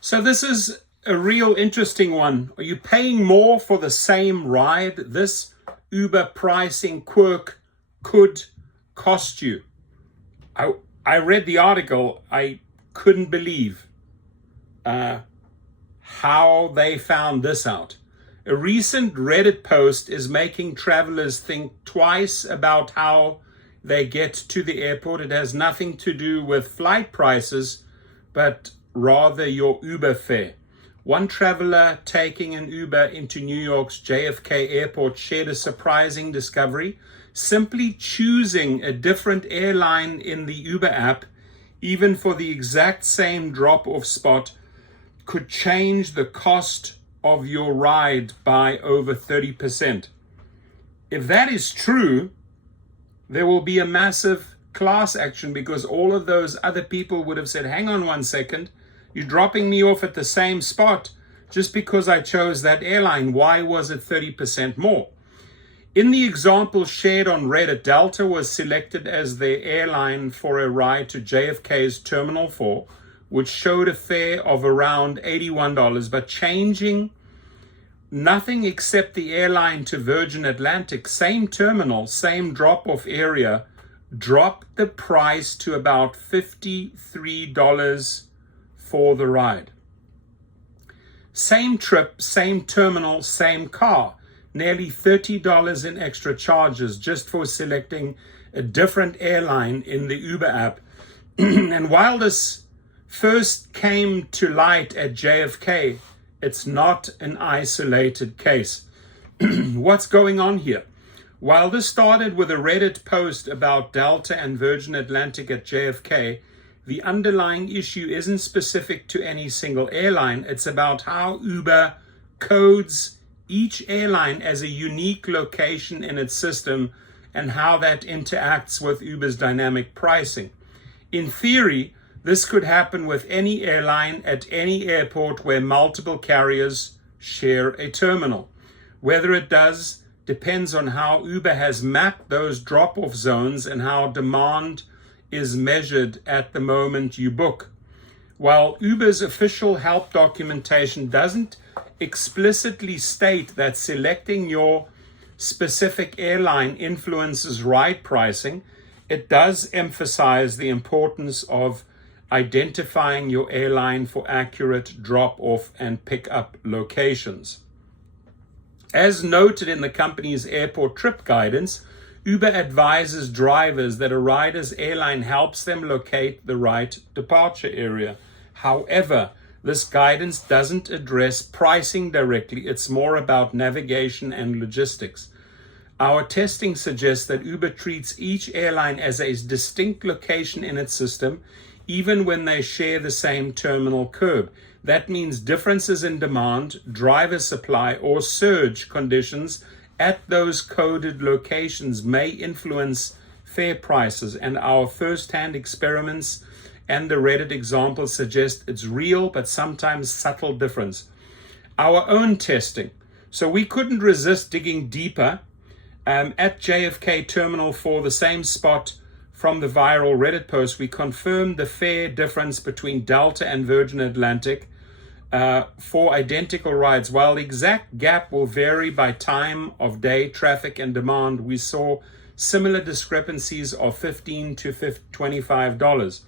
So this is a real interesting one. Are you paying more for the same ride? This Uber pricing quirk could cost you. I read the article. I couldn't believe how they found this out. A recent Reddit post is making travelers think twice about how they get to the airport. It has nothing to do with flight prices, but rather your Uber fare. One traveler taking an Uber into New York's JFK airport shared a surprising discovery. Simply choosing a different airline in the Uber app, even for the exact same drop-off spot, could change the cost of your ride by over 30%. If that is true, there will be a massive class action, because all of those other people would have said, hang on 1 second, you're dropping me off at the same spot just because I chose that airline. Why was it 30% more? In the example shared on Reddit, Delta was selected as the airline for a ride to JFK's Terminal 4, which showed a fare of around $81, but changing nothing except the airline to Virgin Atlantic, same terminal, same drop-off area, dropped the price to about $53 for the ride. Same trip, same terminal, same car. Nearly $30 in extra charges just for selecting a different airline in the Uber app. And while this first came to light at JFK, it's not an isolated case. What's going on here? While this started with a Reddit post about Delta and Virgin Atlantic at JFK, the underlying issue isn't specific to any single airline. It's about how Uber codes each airline as a unique location in its system and how that interacts with Uber's dynamic pricing. In theory, this could happen with any airline at any airport where multiple carriers share a terminal. Whether it does depends on how Uber has mapped those drop-off zones and how demand is measured at the moment you book. While Uber's official help documentation doesn't explicitly state that selecting your specific airline influences ride pricing, it does emphasize the importance of identifying your airline for accurate drop-off and pick-up locations. As noted in the company's airport trip guidance, Uber advises drivers that a rider's airline helps them locate the right departure area. However, this guidance doesn't address pricing directly. It's more about navigation and logistics. Our testing suggests that Uber treats each airline as a distinct location in its system, even when they share the same terminal curb. That means differences in demand, driver supply, or surge conditions at those coded locations may influence fare prices, and our first-hand experiments and the Reddit example suggest it's real but sometimes subtle difference. Our own testing. So we couldn't resist digging deeper at JFK Terminal 4, the same spot from the viral Reddit post. We confirmed the fare difference between Delta and Virgin Atlantic for identical rides. While the exact gap will vary by time of day, traffic, and demand, we saw similar discrepancies of $15 to $25.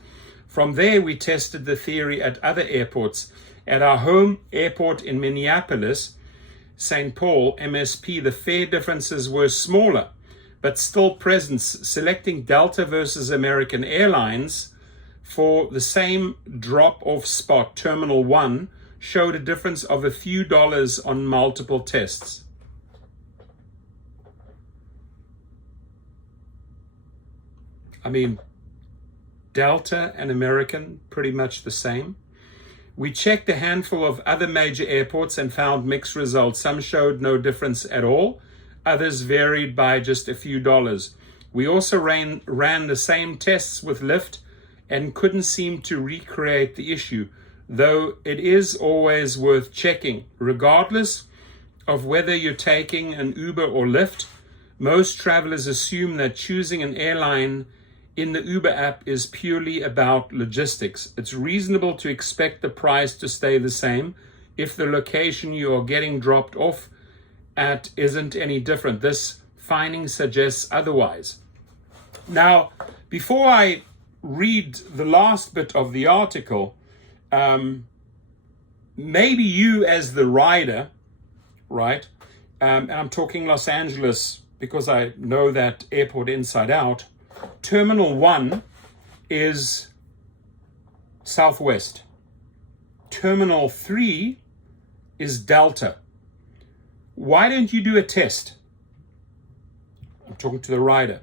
From there, we tested the theory at other airports. At our home airport in Minneapolis, St. Paul, MSP, the fare differences were smaller, but still present. Selecting Delta versus American Airlines for the same drop-off spot, Terminal 1, showed a difference of a few dollars on multiple tests. I mean, Delta and American, pretty much the same. We checked a handful of other major airports and found mixed results. Some showed no difference at all. Others varied by just a few dollars. We also ran the same tests with LYFT and couldn't seem to recreate the issue, though it is always worth checking. Regardless of whether you're taking an Uber or Lyft, most travelers assume that choosing an airline in the Uber app is purely about logistics. It's reasonable to expect the price to stay the same if the location you are getting dropped off at isn't any different. This finding suggests otherwise. Now, before I read the last bit of the article, maybe you as the rider, right, and I'm talking Los Angeles because I know that airport inside out, Terminal 1 is Southwest. Terminal 3 is Delta. Why don't you do a test? I'm talking to the rider.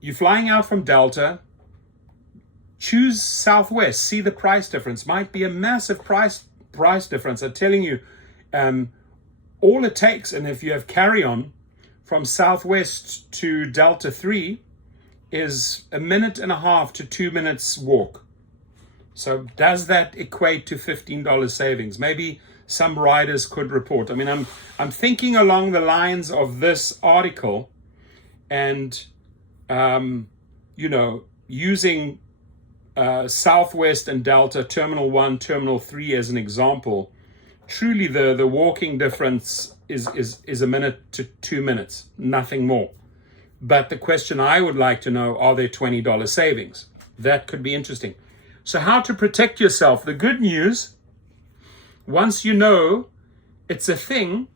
You're flying out from Delta, choose Southwest, see the price difference. Might be a massive price difference. I'm telling you, all it takes, and if you have carry-on from Southwest to Delta 3 is 1.5 minutes to 2 minutes walk. So does that equate to $15 savings? Maybe some riders could report. I mean, I'm thinking along the lines of this article, and using Southwest and Delta, Terminal 1, Terminal 3 as an example. Truly the walking difference is 1 minute to 2 minutes, nothing more. But the question I would like to know, are there $20 savings? That could be interesting. So how to protect yourself? The good news, once you know it's a thing,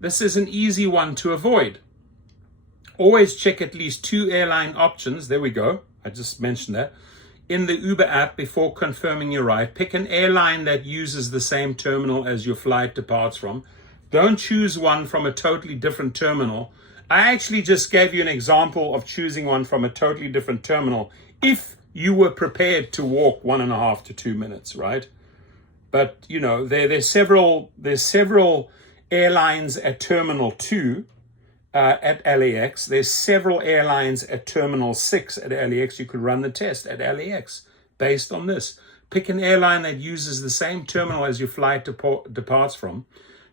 this is an easy one to avoid. Always check at least 2 airline options. There we go. I just mentioned that. In the Uber app before confirming your ride. Pick an airline that uses the same terminal as your flight departs from. Don't choose one from a totally different terminal. I actually just gave you an example of choosing one from a totally different terminal if you were prepared to walk 1.5 to 2 minutes, right? But there's several airlines at Terminal 2 at LAX. There's several airlines at Terminal 6 at LAX. You could run the test at LAX based on this. Pick an airline that uses the same terminal as your flight departs from.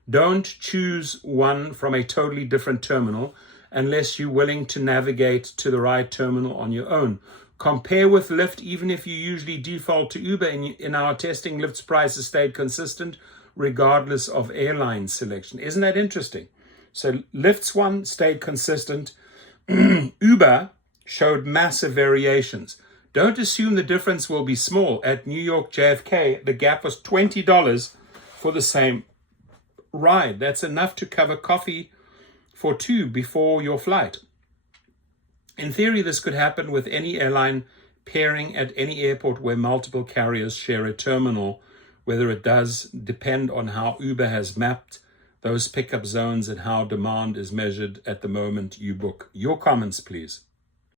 Don't choose one from a totally different terminal unless you're willing to navigate to the right terminal on your own. Compare with Lyft. Even if you usually default to Uber, in our testing, Lyft's prices stayed consistent regardless of airline selection. Isn't that interesting? So Lyft's one stayed consistent. Uber showed massive variations. Don't assume the difference will be small. At New York JFK, the gap was $20 for the same ride. That's enough to cover coffee for 2 before your flight. In theory, this could happen with any airline pairing at any airport where multiple carriers share a terminal. Whether it does depend on how Uber has mapped those pickup zones and how demand is measured at the moment you book. Your comments, please.